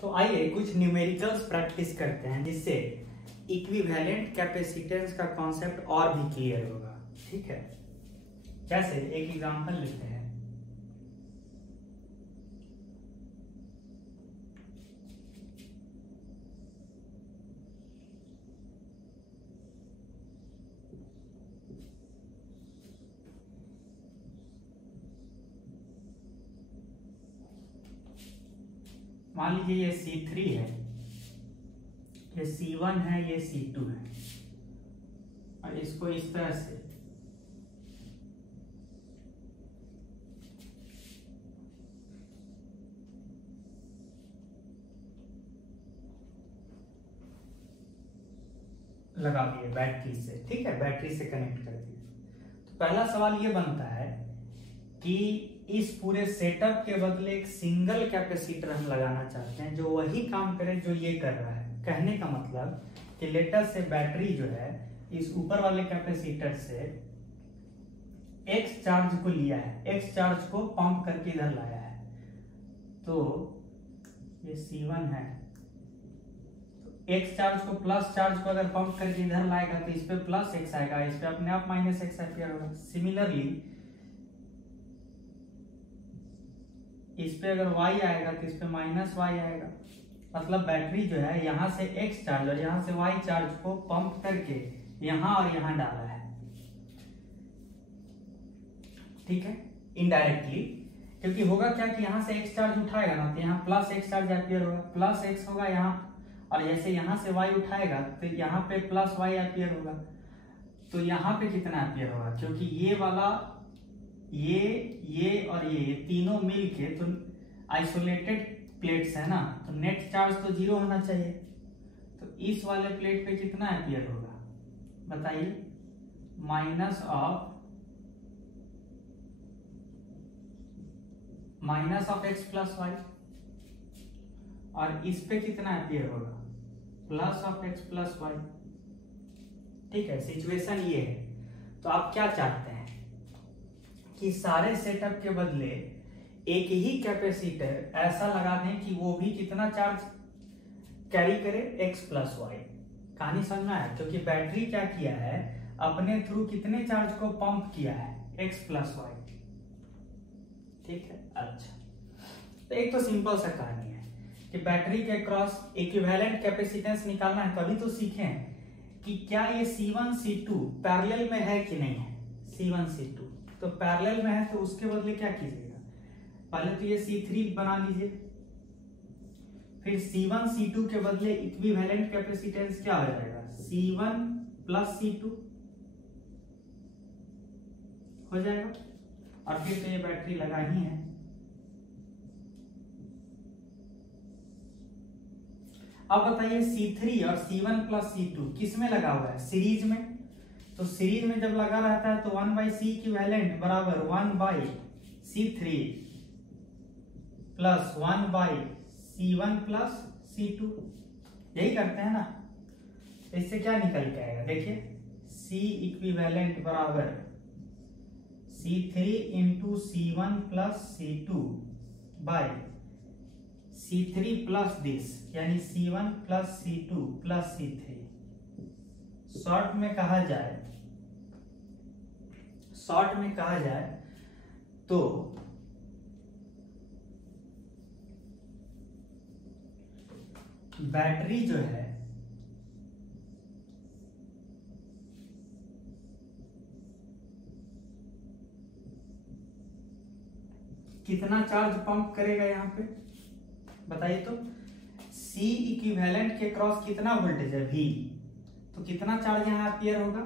तो आइए कुछ न्यूमेरिकल्स प्रैक्टिस करते हैं जिससे इक्विवेलेंट कैपेसिटेंस का कॉन्सेप्ट और भी क्लियर होगा। ठीक है, जैसे एक एग्जांपल लेते हैं। मान लीजिए ये C3 है, ये C1 है, ये C2 है, और इसको इस तरह से लगा दिए बैटरी से। ठीक है, बैटरी से कनेक्ट कर दिए। तो पहला सवाल ये बनता है कि इस पूरे सेटअप के बदले एक सिंगल कैपेसिटर हम लगाना चाहते हैं जो वही काम करे जो ये कर रहा है। कहने का मतलब कि लेटर से बैटरी जो है इस ऊपर वाले कैपेसिटर से X चार्ज को लिया है, X चार्ज को पंप करके इधर लाया है। तो ये C1 है, तो X चार्ज को प्लस चार्ज को अगर पंप करके इधर लाएगा तो इस पे प्लस X आएगा, इस पे अपने आप माइनस X एम्पियर होगा। सिमिलरली इस पे अगर Y आएगा तो इस पे माइनस Y आएगा। मतलब बैटरी जो है यहाँ से X चार्ज और यहाँ से Y चार्ज को पंप करके यहाँ और यहाँ डाला है। ठीक है, इनडायरेक्टली, क्योंकि होगा क्या कि यहाँ से X चार्ज उठाएगा ना तो यहाँ प्लस X चार्ज एम्पियर होगा, प्लस X होगा यहाँ, और जैसे यहाँ से Y उठाएगा तो यहाँ पे प्लस Y एम्पियर होगा। तो यहाँ पे कितना एम्पियर होगा, क्योंकि ये वाला ये और ये तीनों मिलके तो आइसोलेटेड प्लेट्स है ना, तो नेट चार्ज तो जीरो होना चाहिए। तो इस वाले प्लेट पे कितना एम्पियर होगा बताइए, minus of X plus Y, और इस पे कितना एम्पियर होगा, plus of X plus Y. ठीक है, सिचुएशन ये है। तो आप क्या चाहते हैं कि सारे सेटअप के बदले एक ही कैपेसिटर ऐसा लगा दें कि वो भी कितना चार्ज कैरी करे, x प्लस वाई। कहानी समझ में आया, क्योंकि बैटरी क्या किया है, अपने थ्रू कितने चार्ज को पंप किया है, x प्लस वाई। ठीक है, अच्छा, तो एक तो सिंपल सा कहानी है कि बैटरी के क्रॉस इक्विवेलेंट कैपेसिटेंस निकालना है। तभी तो सीखें कि क्या ये C1 C2 पैरेलल में है कि नहीं है। C1 C2 तो पैरेलल में है, तो उसके बदले क्या कीजिएगा, पहले तो ये C3 बना लीजिए, फिर C1 C2 के बदले इक्विवेलेंट कैपेसिटेंस क्या हो जाएगा, C1 प्लस C2 हो जाएगा, और फिर तो ये बैटरी लगा ही है। अब बताइए C3 और C1 प्लस C2 किस में लगा हुआ है, सीरीज में। तो सीरीज में जब लगा रहता है तो 1/C इक्विवेलेंट बराबर 1/C3 plus 1/C1 plus C2, यही करते हैं ना। इससे क्या निकल के आएगा, देखिए C इक्विवेलेंट बराबर C3 into C1 plus C2 by C3 plus this, यानी C1 plus C2 plus C3। Short में कहा जाए तो बैटरी जो है कितना चार्ज पंप करेगा यहाँ पे बताइए। तो C इक्विवेलेंट के क्रॉस कितना वोल्टेज है, V, तो कितना चार्ज यहाँ अपीयर होगा,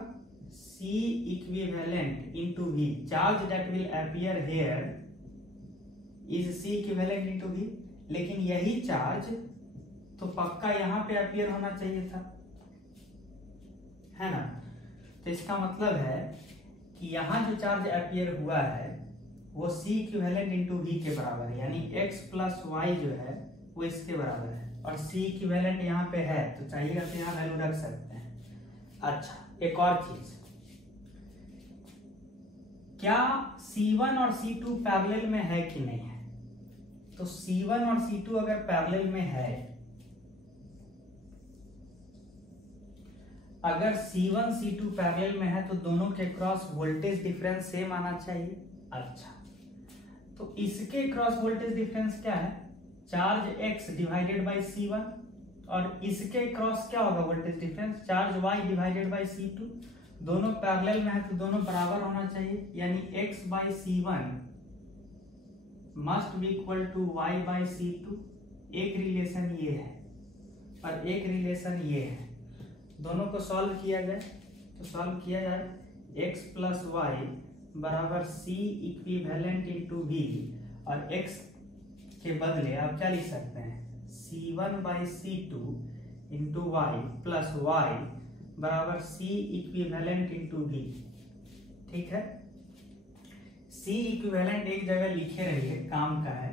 C equivalent into V, charge that will appear here is C equivalent into V। लेकिन यही चार्ज तो पक्का यहाँ पे अपीयर होना चाहिए था, है ना। तो इसका मतलब है कि यहाँ जो चार्ज अपीयर हुआ है वो C इक्विवेलेंट इंटू V के बराबर है, यानी x प्लस वाई जो है वो इसके बराबर है, और C इक्विवेलेंट यहाँ पे है तो चाहिएगा तो यहाँ वैल्यू रख सकते हैं। अच्छा, एक और चीज, क्या C1 और C2 पैरेलल में है कि नहीं है। तो C1 और C2 अगर पैरेलल में है, अगर C1 C2 पैरेलल में है तो दोनों के क्रॉस वोल्टेज डिफरेंस सेम आना चाहिए। अच्छा, तो इसके क्रॉस वोल्टेज डिफरेंस क्या है? Charge x divided by C1, और इसके क्रॉस क्या होगा voltage difference? Charge y divided by C2। दोनों पैरेलल में है तो दोनों बराबर होना चाहिए, यानी x by C1 must be equal to y by C2। एक रिलेशन ये है और एक रिलेशन ये है, दोनों को सॉल्व किया जाए तो सॉल्व किया जाए x प्लस वाई बराबर c इक्विवेलेंट इंटू v, और x के बदले आप क्या लिख सकते हैं? C1 by C2 into Y plus Y बराबर c इक्विवेलेंट इंटू v। ठीक है, c इक्विवेलेंट एक जगह लिखे रहिए, काम का है।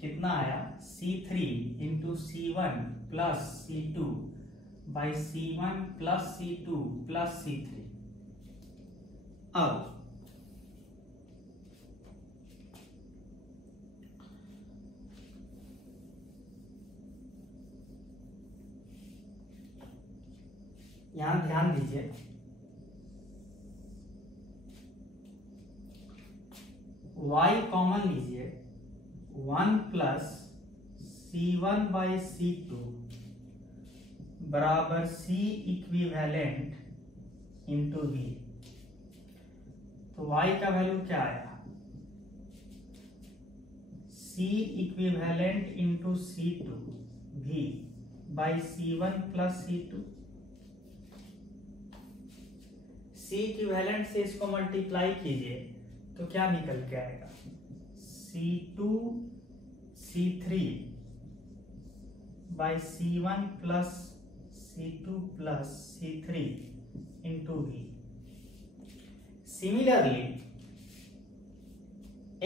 कितना आया? C3 into C1 plus C2 by C1 plus C2 plus C3। अब यहां ध्यान दीजिए, y कॉमन लीजिए, 1 प्लस C1 बाई C2 बराबर C इक्विवेलेंट इंटू v। तो y का वैल्यू क्या आया? C equivalent into C2 v by C1 plus C2। C equivalent से इसको मल्टीप्लाई कीजिए तो क्या निकल के आएगा? C2 C3 by C1 plus C2 plus C3 into v। Similarly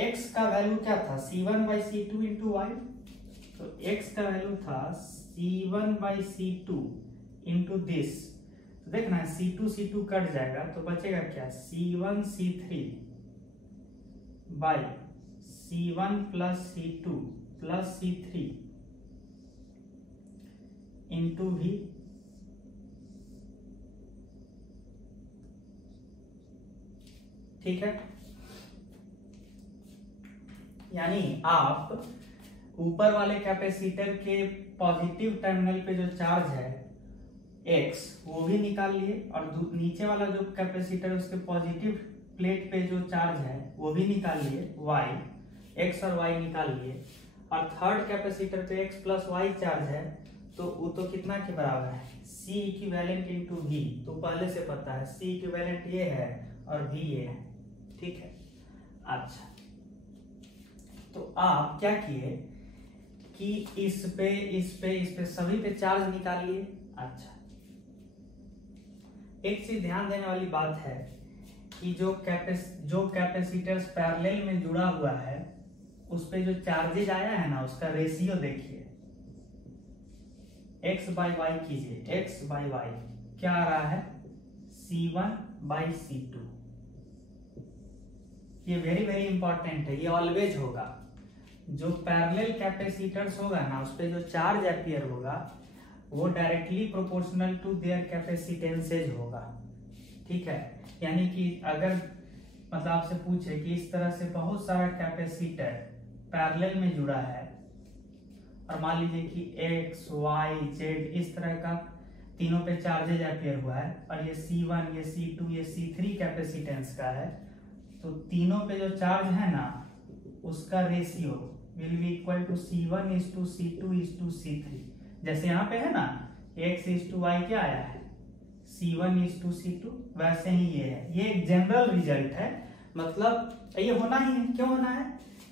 x का वैल्यू क्या था? C1 by C2 into Y. तो x का वैल्यू था C1 by C2 into this. तो देखना C2 C2 कट जाएगा तो बचेगा क्या? C1 C3 by C1 plus C2 plus C3 into v। ठीक है, यानी आप ऊपर वाले कैपेसिटर के पॉजिटिव टर्मिनल पे जो चार्ज है x वो भी निकाल लिए, और नीचे वाला जो कैपेसिटर उसके पॉजिटिव प्लेट पे जो चार्ज है वो भी निकाल लिए, y, x और y निकाल लिए। और थर्ड कैपेसिटर पे x प्लस वाई चार्ज है तो वो तो कितना के बराबर है? c equivalent into v। तो पहले से पता है c इक्विवेलेंट ये है और v ये है। ठीक है, अच्छा, तो आप क्या किए कि इस पे सभी पे चार्ज निकाल लिए। अच्छा, एक चीज ध्यान देने वाली बात है कि जो कैपेसिटर्स पैरेलल में जुड़ा हुआ है उस पे जो चार्जेज आया है ना उसका रेशियो देखिए, x बाई वाई कीजिए, x बाई वाई क्या आ रहा है? C1 by C2। ये वेरी वेरी इंपॉर्टेंट है, ये ऑलवेज होगा। जो पैरेलल कैपेसिटर्स होगा ना उस पे जो चार्ज अपीयर होगा वो डायरेक्टली प्रोपोर्शनल टू देयर कैपेसिटेंसेज होगा। ठीक है, यानी कि अगर मतलब आपसे पूछे कि इस तरह से बहुत सारा कैपेसिटर पैरेलल में जुड़ा है और मान लीजिए कि x, y, z इस तरह का तीनों पे चार्जेज अपीयर हुआ है और ये C1, ये C2, ये C3 कैपेसिटेंस का है, तो तीनों पे जो चार्ज है ना उसका ratio will be equal to C1 is to C2 is to C3। जैसे यहाँ पे है ना x इज टू y क्या आया है? C1 इज टू C2, वैसे ही ये है। ये एक जनरल रिजल्ट है, मतलब ये होना ही है। क्यों होना है?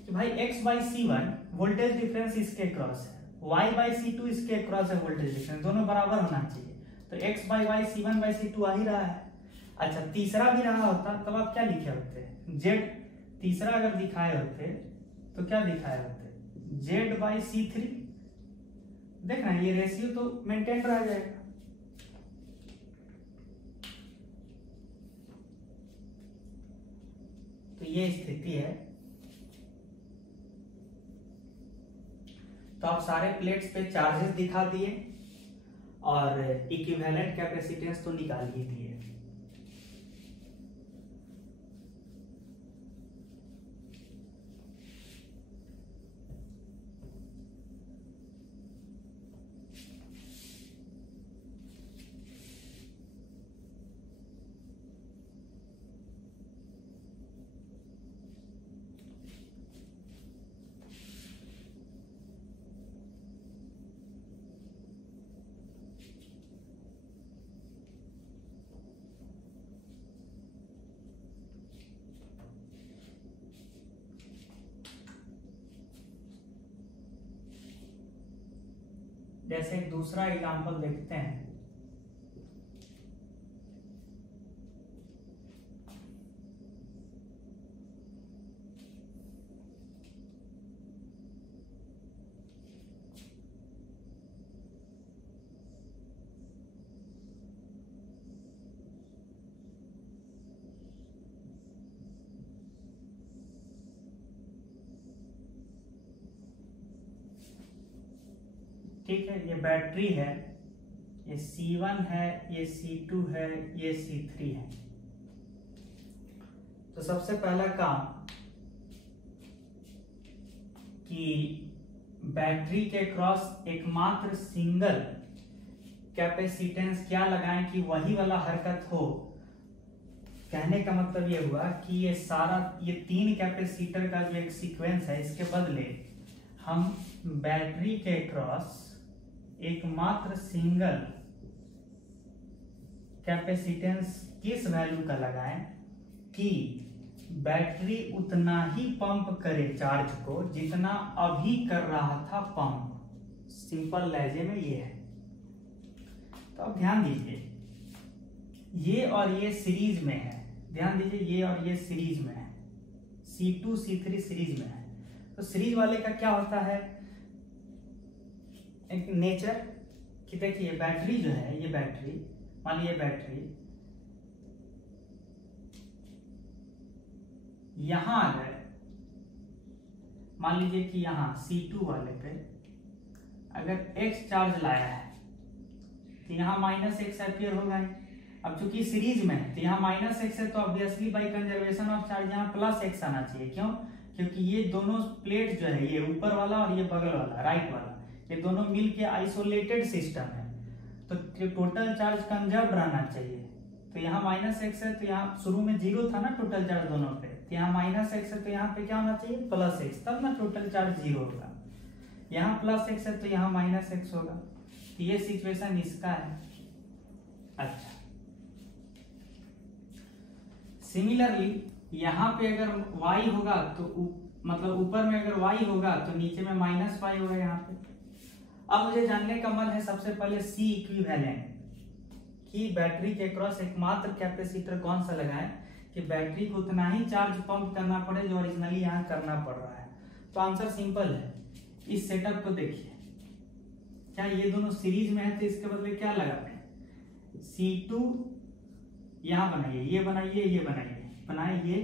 कि भाई x by C1 voltage difference इसके क्रॉस है, y बाई C2 इसके क्रॉस है, वोल्टेज डिफरेंस दोनों बराबर होना चाहिए। तो x by Y C1 by C2 आ ही रहा है। अच्छा, तीसरा भी रहा होता तब आप क्या लिखे होते? z तीसरा अगर दिखाए होते तो क्या दिखाए होते? z by C3। देखना ये रेशियो तो मेंटेन रह जाएगा। तो ये स्थिति है। तो आप सारे प्लेट्स पे चार्जेस दिखा दिए और इक्विवेलेंट कैपेसिटेंस तो निकाल ही दिए। जैसे एक दूसरा एग्जांपल देखते हैं। ठीक है, ये बैटरी है, ये C1 है, ये C2 है, ये C3 है। तो सबसे पहला काम कि बैटरी के क्रॉस एकमात्र सिंगल कैपेसिटेंस क्या लगाएं कि वही वाला हरकत हो। कहने का मतलब ये हुआ कि ये सारा ये 3 कैपेसिटर का जो एक सीक्वेंस है, इसके बदले हम बैटरी के क्रॉस एकमात्र सिंगल कैपेसिटेंस किस वैल्यू का लगाएं कि बैटरी उतना ही पंप करे चार्ज को जितना अभी कर रहा था पंप। सिंपल लहजे में ये है। तो अब ध्यान दीजिए, ये और ये सीरीज में है। ध्यान दीजिए, ये और ये सीरीज में है, C2 C3 सीरीज में है। तो सीरीज वाले का क्या होता है एक नेचर कि देखिए बैटरी जो है, ये बैटरी, मान लीजिए बैटरी यहां आ गए, मान लीजिए कि यहां C2 वाले पे अगर X चार्ज लाया है तो यहाँ -X एम्पियर होगा। अब चूंकि सीरीज में है तो यहाँ -X है, तो obviously by conservation of charge यहाँ +X आना चाहिए। क्यों? क्योंकि ये दोनों प्लेट जो है, ये ऊपर वाला और ये बगल वाला राइट वाला, ये दोनों मिलके आइसोलेटेड सिस्टम है, तो टोटल चार्ज कंजर्व्ड रहना चाहिए। तो यहाँ -X है, तो यहाँ शुरू में 0 था ना टोटल चार्ज दोनों पे, तो यहाँ -X है तो यहाँ पे क्या होना चाहिए +X, तब ना टोटल चार्ज 0 होगा। यहाँ +X है तो यहाँ -X होगा। तो ये सिचुएशन इसका है। अच्छा, सिमिलरली यहाँ पे अगर y होगा तो मतलब ऊपर में अगर y होगा तो नीचे में -y होगा यहाँ पे। अब मुझे जानने का मन है सबसे पहले C इक्विवेलेंट कि बैटरी के क्रॉस एकमात्र कैपेसिटर कौन सा लगाएं कि बैटरी को उतना ही चार्ज पंप करना पड़े जो ओरिजिनली यहाँ करना पड़ रहा है। तो आंसर सिंपल है। इस सेटअप को देखिए, क्या ये दोनों सीरीज में है तो इसके बदले क्या लगाते हैं, C2 यहाँ बनाइए, ये बनाइए, ये बनाइए,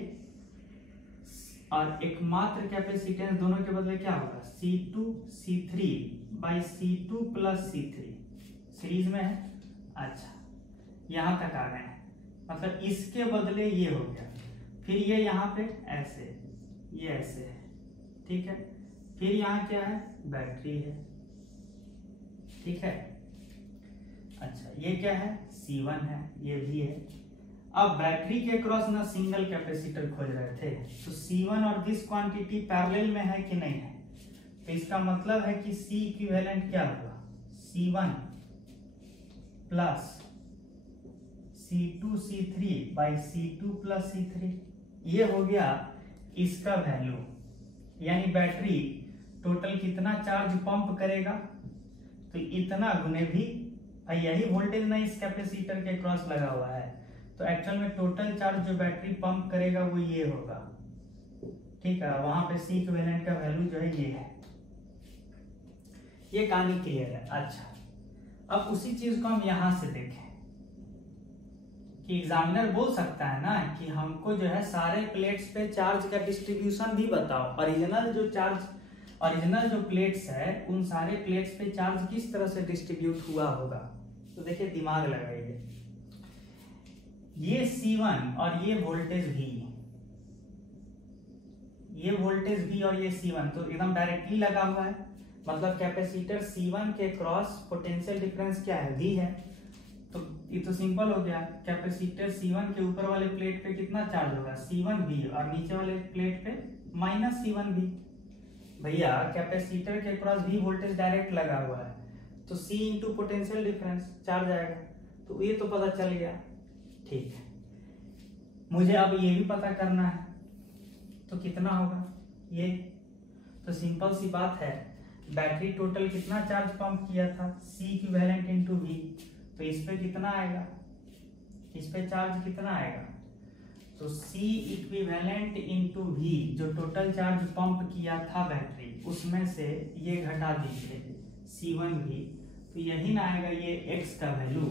और एकमात्र कैपेसिटेंस दोनों के बदले क्या होगा C2 C3 by C2 + C3 series में है। अच्छा, यहां तक आ गए, मतलब इसके बदले ये हो गया, फिर ये यहाँ पे ऐसे, ये ऐसे है, ठीक है। फिर यहाँ क्या है, बैटरी है, ठीक है। अच्छा, ये क्या है, C1 है, ये भी है। अब बैटरी के क्रॉस ना सिंगल कैपेसिटर खोज रहे थे, तो C1 और दिस क्वांटिटी पैरेलल में है कि नहीं है, तो इसका मतलब है कि C इक्विवेलेंट क्या होगा, C1 plus C2 C3 by C2 + C3। ये हो गया इसका वैल्यू, यानी बैटरी टोटल कितना चार्ज पंप करेगा, तो इतना गुने भी यही वोल्टेज ना इस कैपेसिटर के क्रॉस लगा हुआ है, तो एक्चुअल में टोटल चार्ज जो बैटरी पंप करेगा वो ये होगा, ठीक है। वहां पे C इक्विवेलेंट का वैल्यू जो है ये है। ये कहानी क्लियर है। अच्छा, अब उसी चीज को हम यहां से देखें कि एग्जामिनर बोल सकता है ना कि हमको जो है सारे प्लेट्स पे चार्ज का डिस्ट्रीब्यूशन भी बताओ, ओरिजिनल जो चार्ज ओरिजिनल जो प्लेट्स है उन सारे प्लेट्स पे चार्ज किस तरह से डिस्ट्रीब्यूट हुआ होगा। तो देखिए दिमाग लगाइए, ये C1 और ये वोल्टेज V, ये वोल्टेज V और ये C1 तो एकदम डायरेक्टली लगा हुआ है, मतलब कैपेसिटर C1 के क्रॉस पोटेंशियल डिफरेंस क्या है, V है। तो ये तो सिंपल हो गया, कैपेसिटर C1 के ऊपर वाले प्लेट पे कितना चार्ज होगा, C1V, और नीचे वाले प्लेट पे माइनस C1V। भैया कैपेसिटर के क्रॉस V वोल्टेज डायरेक्ट लगा हुआ है, तो C into potential difference charge आएगा। तो ये तो पता चल गया, ठीक है। मुझे अब ये भी पता करना है, तो कितना होगा ये, तो सिंपल सी बात है, बैटरी टोटल कितना चार्ज पंप किया था, C इक्विवेलेंट इंटू V, तो इस पे कितना आएगा, इस पे चार्ज कितना आएगा, तो C इक्विवेलेंट इंटू V, जो टोटल चार्ज पंप किया था बैटरी, उसमें से ये घटा दीजिए C1V, तो यही ना आएगा ये X का वैल्यू,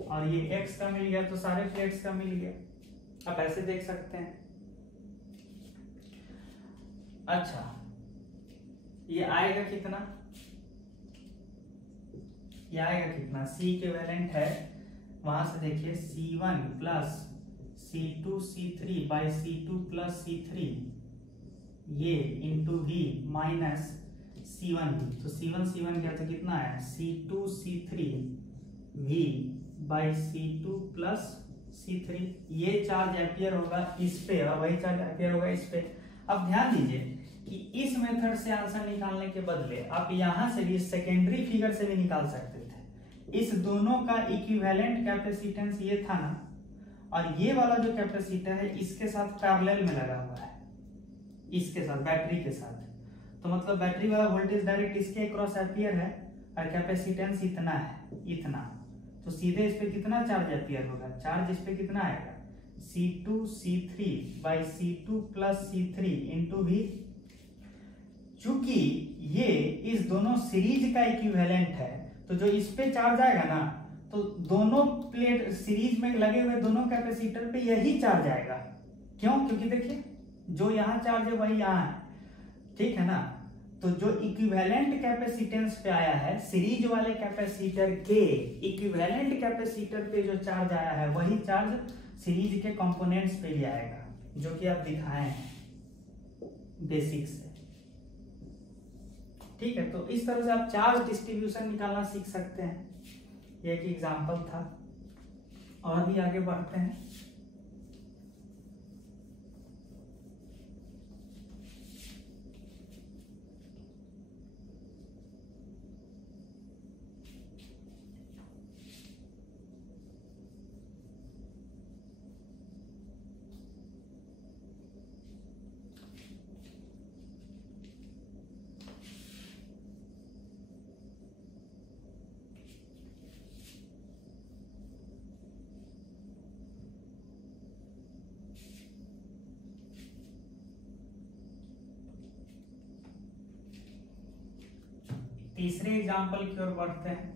और ये X का मिल गया तो सारे प्लेट्स का मिल गया। आप ऐसे देख सकते हैं। अच्छा ये आएगा कितना, ये आएगा कितना, C इक्विवेलेंट है, वहां से देखिए C1 plus C2 C3 by C2 plus C3 ये इंटू V माइनस C1V, तो C1 क्या था, कितना है, C2 C3 V by C2 plus C3, ये चार्ज एम्पियर होगा इस पे और वही चार्ज एम्पियर होगा इस पे। अब ध्यान दीजिए कि इस मेथड से आंसर निकालने के बदले आप यहां से भी सेकेंडरी फिगर से भी निकाल सकते थे। इस दोनों का इक्विवेलेंट कैपेसिटेंस ये था ना, और ये वाला जो कैपेसिटर है इसके साथ पैरेलल में लगा हुआ है, इसके साथ बैटरी के साथ, तो मतलब बैटरी वाला वोल्टेज डायरेक्ट इसके क्रॉस एम्पियर है और कैपेसिटेंस इतना है, इतना, तो सीधे इस पे कितना चार्ज एम्पियर होगा, चार्ज इस पे कितना आएगा, C2 C3 by C2 plus C3 into V। चूंकि ये इस दोनों सीरीज का इक्विवेलेंट है, तो जो इस पे चार्ज आएगा ना, तो दोनों प्लेट सीरीज में लगे हुए दोनों कैपेसिटर पे यही चार्ज आएगा। क्यों, क्योंकि देखिए जो यहाँ चार्ज है वही यहाँ है, ठीक है ना। तो जो इक्विवेलेंट कैपेसिटेंस पे आया है, सीरीज वाले कैपेसिटर के इक्विवेलेंट कैपेसिटर पे जो चार्ज आया है वही चार्ज सीरीज के कंपोनेंट्स पे भी आएगा, जो कि आप दिखाए हैं बेसिक से, ठीक है। तो इस तरह से आप चार्ज डिस्ट्रीब्यूशन निकालना सीख सकते हैं। ये एक एग्जांपल था, और भी आगे बढ़ते हैं। तीसरे एग्जाम्पल की ओर बढ़ते हैं।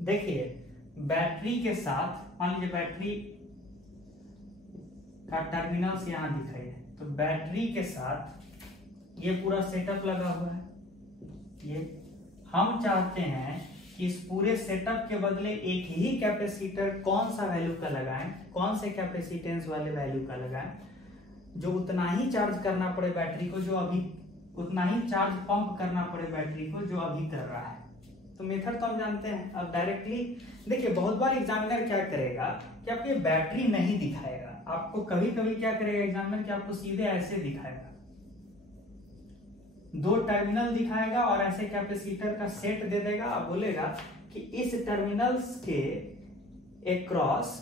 देखिए बैटरी के साथ, मान लीजिए बैटरी का टर्मिनल्स यहाँ दिख रही है, तो बैटरी के साथ ये पूरा सेटअप लगा हुआ है। ये हम चाहते हैं कि इस पूरे सेटअप के बदले एक ही कैपेसिटर कौन सा वैल्यू का लगाएं, कौन से कैपेसिटेंस वाले वैल्यू का लगाएं, जो उतना ही चार्ज करना पड़े बैटरी को, जो अभी उतना ही चार्ज पंप करना पड़े बैटरी को जो अभी कर रहा है। तो मेथड तो हम जानते हैं। अब डायरेक्टली देखिए, बहुत बार एग्जामिनर क्या करेगा कि आपको बैटरी नहीं दिखाएगा, आपको कभी कभी क्या करेगा एग्जामिनर कि आपको सीधे ऐसे दिखाएगा, 2 टर्मिनल दिखाएगा और ऐसे कैपेसिटर का सेट दे देगा, आप बोलेगा कि इस टर्मिनल्स के अक्रॉस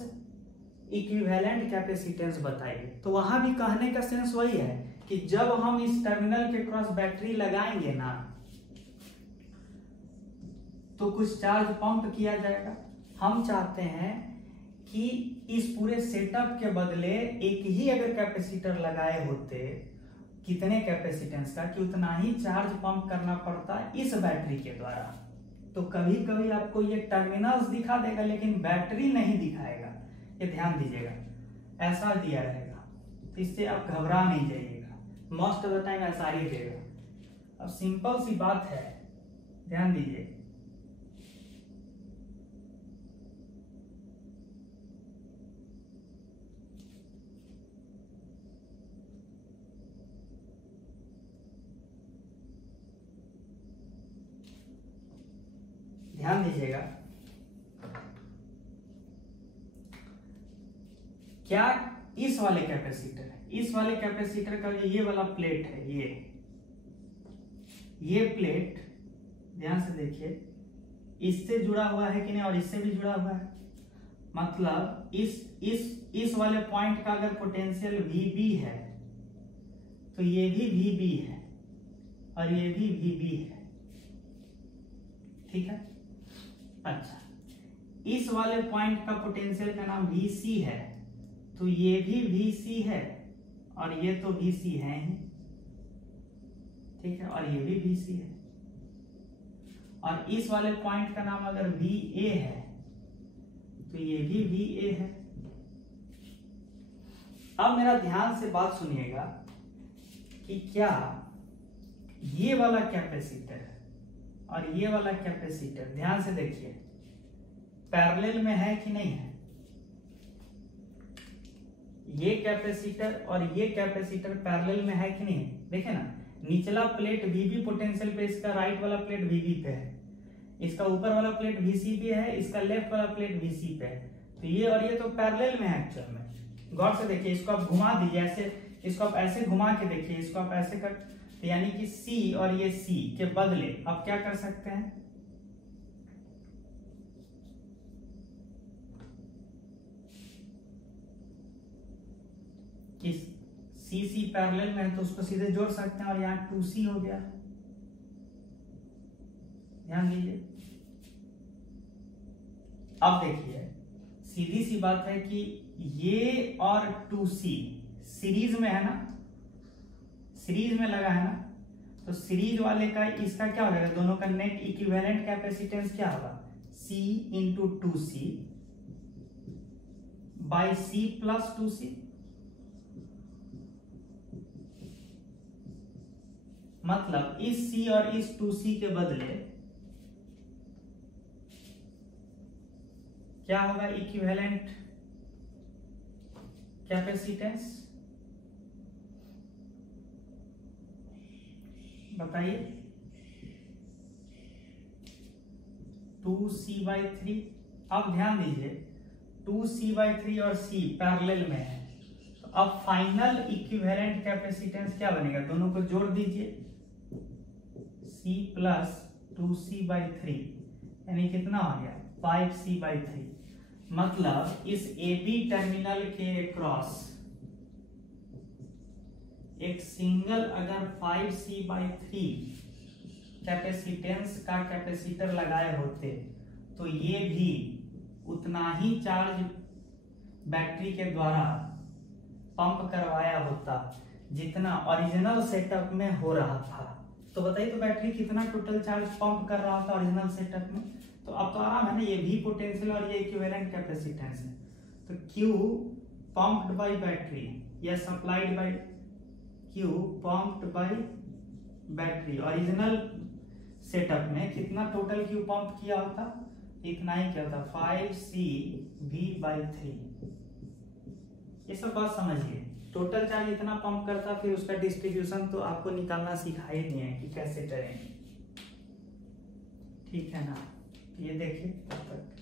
इक्विवेलेंट कैपेसिटेंस बताइए। तो वहां भी कहने का सेंस वही है कि जब हम इस टर्मिनल के क्रॉस बैटरी लगाएंगे ना, तो कुछ चार्ज पंप किया जाएगा। हम चाहते हैं कि इस पूरे सेटअप के बदले एक ही अगर कैपेसिटर लगाए होते, कितने कैपेसिटेंस का, कि उतना ही चार्ज पंप करना पड़ता इस बैटरी के द्वारा। तो कभी कभी आपको ये टर्मिनल्स दिखा देगा लेकिन बैटरी नहीं दिखाएगा, ये ध्यान दीजिएगा, ऐसा दिया रहेगा। तो इससे आप घबरा नहीं जाइएगा, मोस्ट ऑफ द टाइम ऐसा ही देगा। अब सिंपल सी बात है, ध्यान दीजिए, ध्यान दीजिएगा, क्या इस वाले कैपेसिटर, इस वाले कैपेसिटर का ये वाला प्लेट है, ये प्लेट ध्यान से देखिए, इससे जुड़ा हुआ है कि नहीं, और इससे भी जुड़ा हुआ है। मतलब इस वाले पॉइंट का अगर पोटेंशियल VB है तो ये भी VB है और ये भी VB है, ठीक है। अच्छा, इस वाले पॉइंट का पोटेंशियल का नाम VC है, तो ये भी VC है और ये तो VC है ही, ठीक है, और ये भी VC है। और इस वाले पॉइंट का नाम अगर VA है तो ये भी VA है। अब मेरा ध्यान से बात सुनिएगा कि क्या ये वाला कैपेसिटर और ये वाला कैपेसिटर, ध्यान से देखिए, पैरेलल में है कि नहीं है। ये कैपेसिटर और ये कैपेसिटर पैरेलल में है कि नहीं है। देखिए ना, निचला प्लेट VB पोटेंशियल पे, इसका राइट वाला प्लेट VB पे है, इसका ऊपर वाला प्लेट VC पे है, इसका लेफ्ट वाला प्लेट VC पे है। तो ये और ये तो पैरेलल में है एक्चुअल में। गौर से देखिए, इसको आप घुमा दीजिए ऐसे, इसको आप ऐसे घुमा के देखिए, इसको आप ऐसे कर, तो यानी कि C और ये C के बदले आप क्या कर सकते हैं, कि CC पैरेलल में है तो उसको सीधे जोड़ सकते हैं और यहाँ 2C हो गया। ध्यान दीजिए, अब देखिए, सीधी सी बात है कि ये और 2C सीरीज में है ना, सीरीज में लगा है ना, तो सीरीज वाले का इसका क्या हो जाएगा, दोनों का नेट इक्विवेलेंट कैपेसिटेंस क्या होगा, C into 2C by C plus 2C। मतलब इस C और इस 2C के बदले क्या होगा, इक्विवेलेंट कैपेसिटेंस, बताइए, 2C/3। अब ध्यान दीजिए, 2C/3 और C पैरेलल में है, तो अब फाइनल इक्विवेलेंट कैपेसिटेंस क्या बनेगा, दोनों को जोड़ दीजिए, C प्लस 2C/3 यानी कितना हो गया, 5C/3। मतलब इस AB टर्मिनल के क्रॉस एक सिंगल अगर 5C/3 कैपेसिटेंस का कैपेसिटर लगाए होते तो ये भी उतना ही चार्ज बैटरी के द्वारा पंप करवाया होता जितना ओरिजिनल सेटअप में हो रहा था। तो बताइए, तो बैटरी कितना टोटल चार्ज पंप कर रहा था ओरिजिनल सेटअप में। तो अब तो आराम है ना, ये भी पोटेंशियल और ये इक्विवेलेंट कैपेसिटेंस है, तो Q पंप्ड बाय बैटरी या supplied by Q pumped bye battery, original setup में कितना टोटल Q पंप किया होता, इतना ही क्या होता, 5CV/3। ये सब बात समझिए, टोटल चार्ज इतना पंप करता, फिर उसका डिस्ट्रीब्यूशन तो आपको निकालना सिखाया नहीं है कि कैसे करें। ठीक है ना, ये देखिए तब तक।